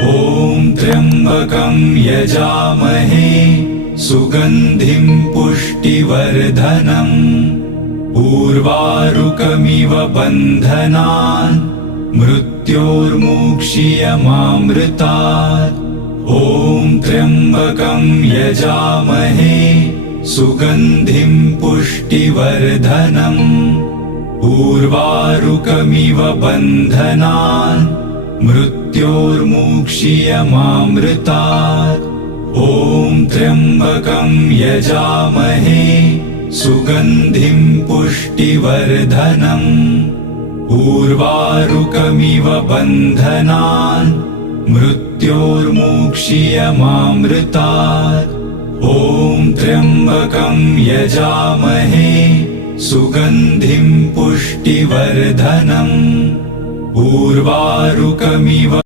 ॐ त्र्यम्बकं यजामहे सुगन्धिं पुष्टिवर्धनम् उर्वारुकमिव बन्धनान् मृत्योर्मुक्षीयमामृतात्। ॐ त्र्यम्बकं यजामहे सुगन्धिं पुष्टिवर्धनम् उर्वारुकमिव बन्धनान् मृत्योर्मुक्षीयमामृतात्। ॐ त्र्यम्बकं यजामहे सुगन्धिं पुष्टिवर्धनम् उर्वारुकमिव बन्धनान् मृत्योर्मुक्षीयमामृतात्। ॐ त्र्यम्बकं यजामहे सुगन्धिं पुष्टिवर्धनम् उर्वारुकमिव